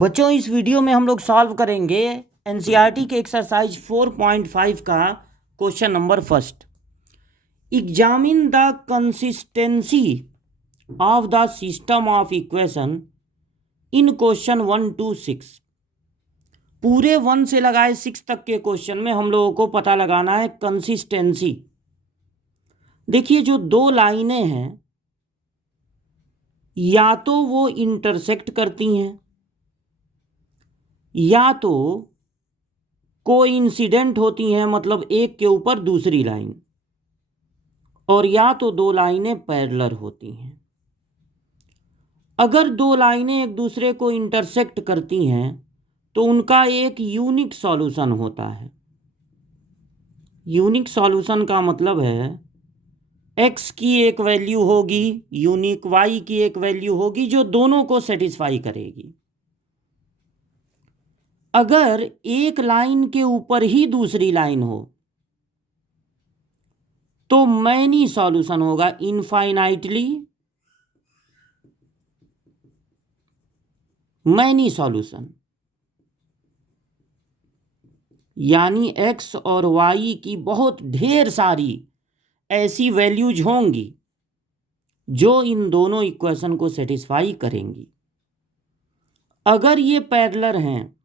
बच्चों, इस वीडियो में हम लोग सॉल्व करेंगे एनसीईआरटी के एक्सरसाइज 4.5 का question number first. Examine the consistency of the system of equation in question 1 to 6। पूरे 1 से लगाए 6 तक के क्वेश्चन में हम लोगों को पता लगाना है कंसिस्टेंसी। देखिए, जो दो लाइनें हैं या तो वो इंटरसेक्ट करती हैं या तो कोइंसिडेंट होती हैं, मतलब एक के ऊपर दूसरी लाइन, और या तो दो लाइनें पैरेलल होती हैं। अगर दो लाइनें एक दूसरे को इंटरसेक्ट करती हैं तो उनका एक यूनिक सॉल्यूशन होता है। यूनिक सॉल्यूशन का मतलब है x की एक वैल्यू होगी यूनिक, y की एक वैल्यू होगी जो दोनों को सेटिस्फाई करेगी। अगर एक लाइन के ऊपर ही दूसरी लाइन हो तो मैनी सॉल्यूशन होगा, इनफाइनाइटली मैनी सॉल्यूशन। यानी x और y की बहुत ढेर सारी ऐसी वैल्यूज होंगी जो इन दोनों इक्वेशन को सेटिस्फाई करेंगी। अगर ये पैरेलल हैं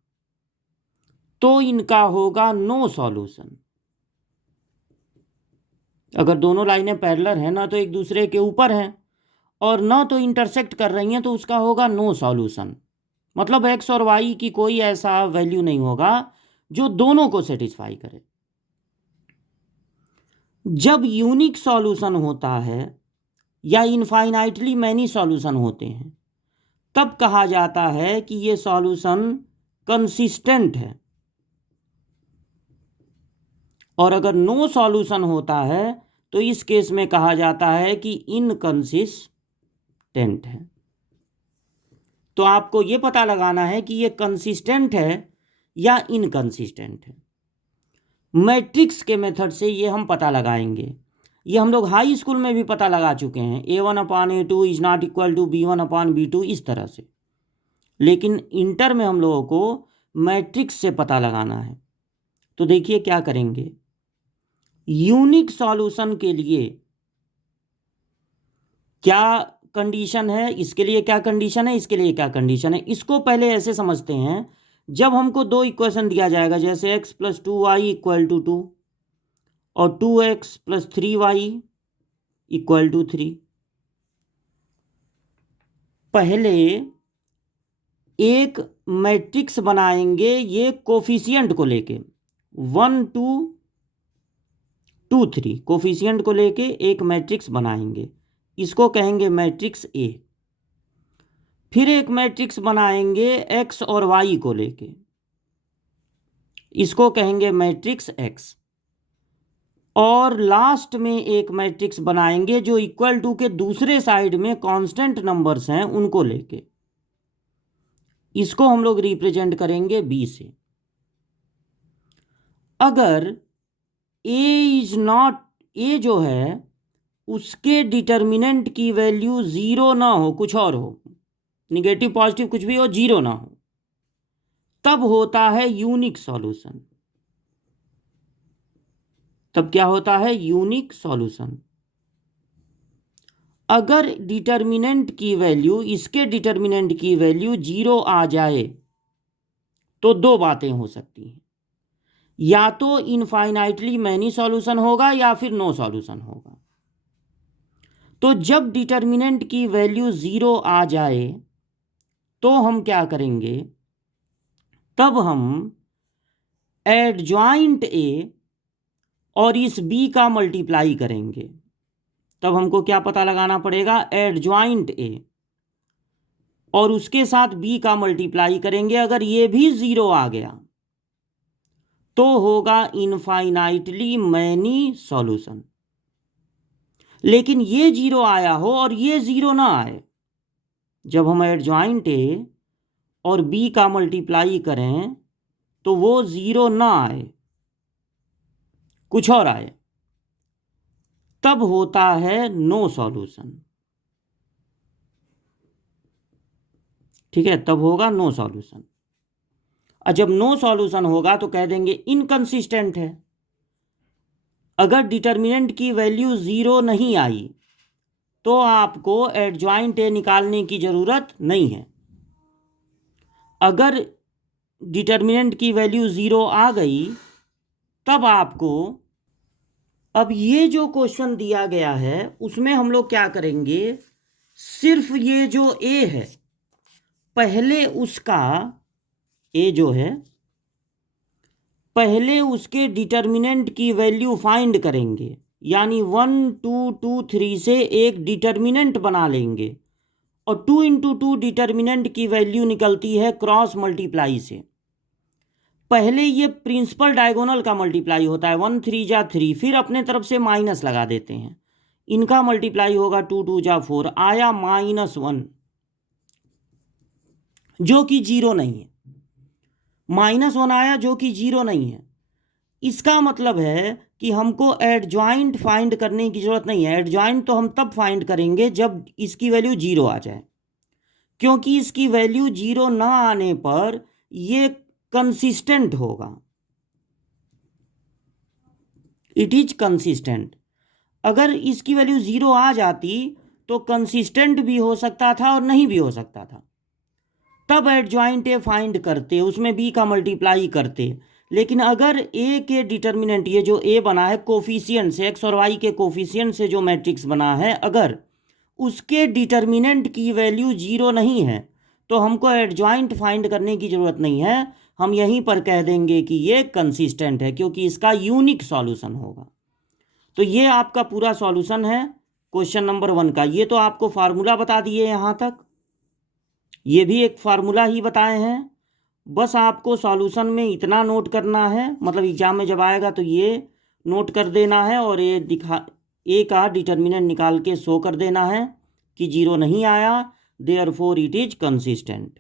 तो इनका होगा नो सॉल्यूशन। अगर दोनों लाइनें पैरेलल हैं, ना तो एक दूसरे के ऊपर हैं और ना तो इंटरसेक्ट कर रही हैं, तो उसका होगा नो सॉल्यूशन। मतलब x और y की कोई ऐसा वैल्यू नहीं होगा जो दोनों को सेटिस्फाई करे। जब यूनिक सॉल्यूशन होता है या इनफाइनाइटली मैनी सॉल्यूशन होते हैं तब कहा जाता है कि ये सॉल्यूशन कंसिस्टेंट है, और अगर नो सॉल्यूशन होता है तो इस केस में कहा जाता है कि इनकंसिस्टेंट है। तो आपको ये पता लगाना है कि ये कंसिस्टेंट है या इनकंसिस्टेंट है। मैट्रिक्स के मेथड से ये हम पता लगाएंगे। ये हम लोग हाई स्कूल में भी पता लगा चुके हैं, A1/A2 is not equal to B1/B2 इस तरह से। लेकिन इंटर में हम लोगों को मैट्रिक्स से पता लगाना है। तो देखिए क्या करेंगे। यूनिक सॉल्यूशन के लिए क्या कंडीशन है, इसके लिए क्या कंडीशन है, इसके लिए क्या कंडीशन है, इसको पहले ऐसे समझते हैं। जब हमको दो इक्वेशन दिया जाएगा, जैसे x + 2y = 2 और 2x + 3y = 3, पहले एक मैट्रिक्स बनाएंगे ये कोफिशिएंट को लेके, 1 2 2 3 कोफिशिएंट को लेके एक मैट्रिक्स बनाएंगे, इसको कहेंगे मैट्रिक्स ए। फिर एक मैट्रिक्स बनाएंगे x और y को लेके, इसको कहेंगे मैट्रिक्स x। और लास्ट में एक मैट्रिक्स बनाएंगे जो इक्वल टू के दूसरे साइड में कांस्टेंट नंबर्स हैं उनको लेके, इसको हम लोग रिप्रेजेंट करेंगे b से। अगर a जो है उसके डिटर्मिनेंट की वैल्यू 0 ना हो, कुछ और हो, निगेटिव पॉजिटिव कुछ भी हो, 0 ना हो, तब होता है यूनिक सॉल्यूशन। तब क्या होता है? Unique solution. अगर डिटर्मिनेंट की वैल्यू, इसके डिटर्मिनेंट की वैल्यू 0 आ जाए तो दो बातें हो सकती हैं, या तो इनफाइनाइटली मैनी सॉल्यूशन होगा या फिर नो सॉल्यूशन होगा। तो जब डिटर्मिनेंट की वैल्यू 0 आ जाए तो हम क्या करेंगे, तब हम एडजॉइंट ए और इस b का मल्टीप्लाई करेंगे। तब हमको क्या पता लगाना पड़ेगा? एडजॉइंट ए और उसके साथ b का मल्टीप्लाई करेंगे। अगर ये भी 0 आ गया तो होगा इनफाइनाइटली मैनी सॉल्यूशन। लेकिन ये 0 आया हो और ये 0 ना आए, जब हम एडजॉइंट ए और b का मल्टीप्लाई करें तो वो 0 ना आए, कुछ और आए, तब होता है नो सॉल्यूशन। ठीक है, तब होगा नो सॉल्यूशन। और जब नो सॉल्यूशन होगा तो कह देंगे इनकंसिस्टेंट है। अगर डिटर्मिनेंट की वैल्यू 0 नहीं आई तो आपको एडजॉइंट ए निकालने की जरूरत नहीं है। अगर डिटर्मिनेंट की वैल्यू 0 आ गई तब आपको, अब ये जो क्वेश्चन दिया गया है उसमें हम लोग क्या करेंगे, सिर्फ ये जो ए है पहले उसका, ए जो है पहले उसके डिटर्मिनेंट की वैल्यू फाइंड करेंगे, यानी 1 2 2 3 से एक डिटर्मिनेंट बना लेंगे। और 2 × 2 डिटर्मिनेंट की वैल्यू निकलती है क्रॉस मल्टीप्लाई से। पहले ये प्रिंसिपल डायगोनल का मल्टीप्लाई होता है, 1 3 जा 3, फिर अपने तरफ से माइनस लगा देते हैं। इनका मल्टीप्लाई होगा 2 2 जा 4, आया -1 जो कि 0 नहीं है। -1 आया जो कि 0 नहीं है। इसका मतलब है कि हमको एडजॉइंट फाइंड करने की जरूरत नहीं है। एडजॉइंट तो हम तब फाइंड करेंगे जब इसकी वैल्यू 0 आ जाए, क्योंकि इसकी वैल्यू 0 ना आने पर ये कंसिस्टेंट होगा, इट इज कंसिस्टेंट। अगर इसकी वैल्यू 0 आ जाती तो कंसिस्टेंट भी हो सकता था और नहीं भी हो सकता था, तब एडजॉइंट ए फाइंड करते, उसमें बी का मल्टीप्लाई करते। लेकिन अगर ए के डिटर्मिनेंट, ये जो ए बना है कोफिशिएंट से, एक्स और वाई के कोफिशिएंट से जो मैट्रिक्स बना है, अगर उसके डिटर्मिनेंट की वैल्यू 0 नहीं है तो हमको एडजॉइंट फाइंड करने की ज़रूरत नहीं है। हम यहीं पर कह देंगे कि ये कंसिस्टेंट है, क्योंकि इसका यूनिक सॉल्यूशन होगा। तो ये आपका पूरा सॉल्यूशन है क्वेश्चन नंबर 1 का। ये तो आपको फार्मूला बता दिए यहाँ तक, ये भी एक फार्मूला ही बताए हैं। बस आपको सॉल्यूशन में इतना नोट करना है, मतलब एग्जाम में जब आएगा तो ये नोट कर देना है और ये दिखा, ए का डिटर्मिनेंट निकाल के शो कर देना है कि 0 नहीं आया, देयरफॉर इट इज कंसिस्टेंट।